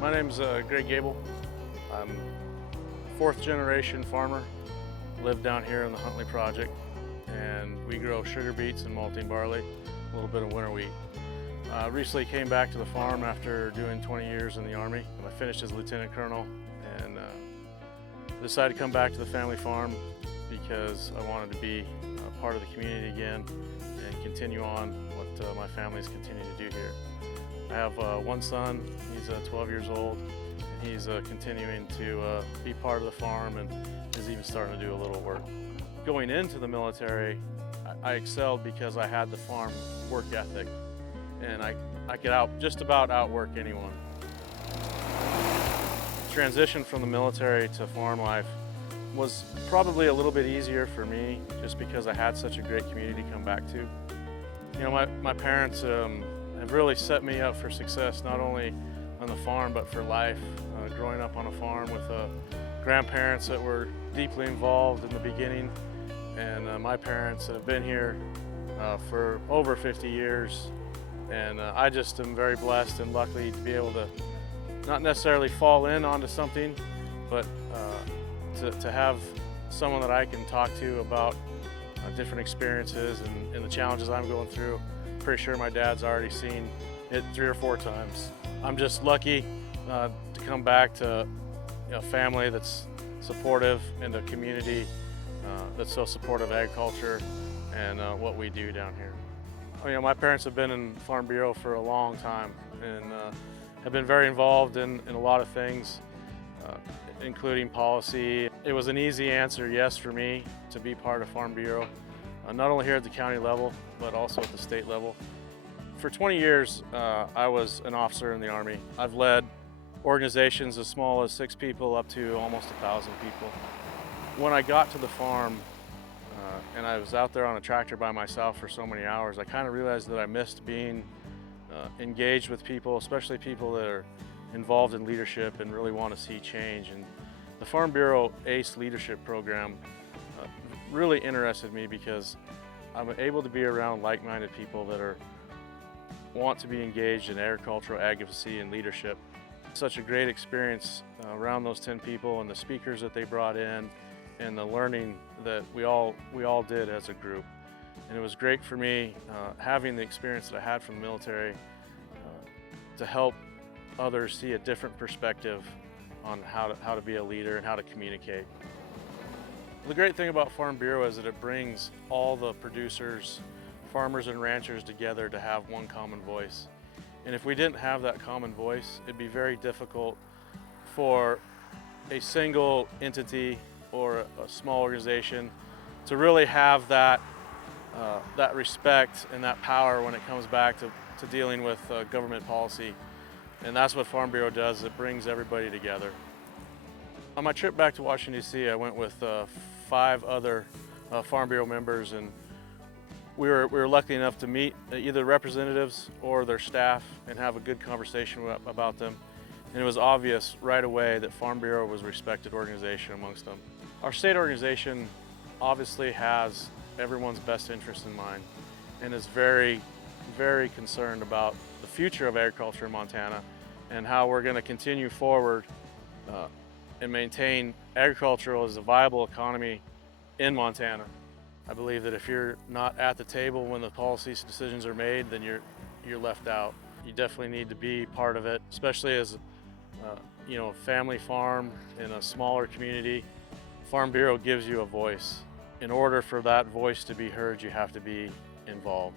My name's Gable. I'm fourth generation farmer. Live down here in the Huntley project, and we grow sugar beets and malting barley, a little bit of winter wheat. Recently came back to the farm after doing 20 years in the Army. I finished as lieutenant colonel and decided to come back to the family farm because I wanted to be part of the community again and continue on what my family's continuing to do here. I have one son, he's 12 years old, and he's continuing to be part of the farm and is even starting to do a little work. Going into the military, I excelled because I had the farm work ethic, and I could just about outwork anyone. Transition from the military to farm life was probably a little bit easier for me just because I had such a great community to come back to. You know, my parents have really set me up for success, not only on the farm, but for life. Growing up on a farm with grandparents that were deeply involved in the beginning, and my parents that have been here for over 50 years. And I just am very blessed and lucky to be able to not necessarily fall in onto something, but to have someone that I can talk to about different experiences and the challenges I'm going through. Pretty sure my dad's already seen it 3 or 4 times. I'm just lucky to come back to a family that's supportive and a community that's so supportive of agriculture and what we do down here. You know, my parents have been in Farm Bureau for a long time and have been very involved in a lot of things, including policy. It was an easy answer yes for me to be part of Farm Bureau, not only here at the county level, but also at the state level. For 20 years, I was an officer in the Army. I've led organizations as small as 6 people up to almost 1,000 people. When I got to the farm and I was out there on a tractor by myself for so many hours, I kind of realized that I missed being engaged with people, especially people that are involved in leadership and really want to see change. And the Farm Bureau ACE leadership program really interested me because I'm able to be around like-minded people that want to be engaged in agricultural advocacy and leadership. Such a great experience around those 10 people and the speakers that they brought in and the learning that we all did as a group. And it was great for me having the experience that I had from the military to help others see a different perspective on how to be a leader and how to communicate. The great thing about Farm Bureau is that it brings all the producers, farmers and ranchers together to have one common voice. And if we didn't have that common voice, it'd be very difficult for a single entity or a small organization to really have that respect and that power when it comes back to dealing with government policy. And that's what Farm Bureau does. It brings everybody together. On my trip back to Washington, D.C., I went with 5 other Farm Bureau members, and we were lucky enough to meet either representatives or their staff and have a good conversation about them. And it was obvious right away that Farm Bureau was a respected organization amongst them. Our state organization obviously has everyone's best interest in mind and is very, very concerned about the future of agriculture in Montana and how we're going to continue forward and maintain agriculture as a viable economy in Montana. I believe that if you're not at the table when the policy decisions are made, then you're left out. You definitely need to be part of it, especially as a family farm in a smaller community. Farm Bureau gives you a voice. In order for that voice to be heard, you have to be involved.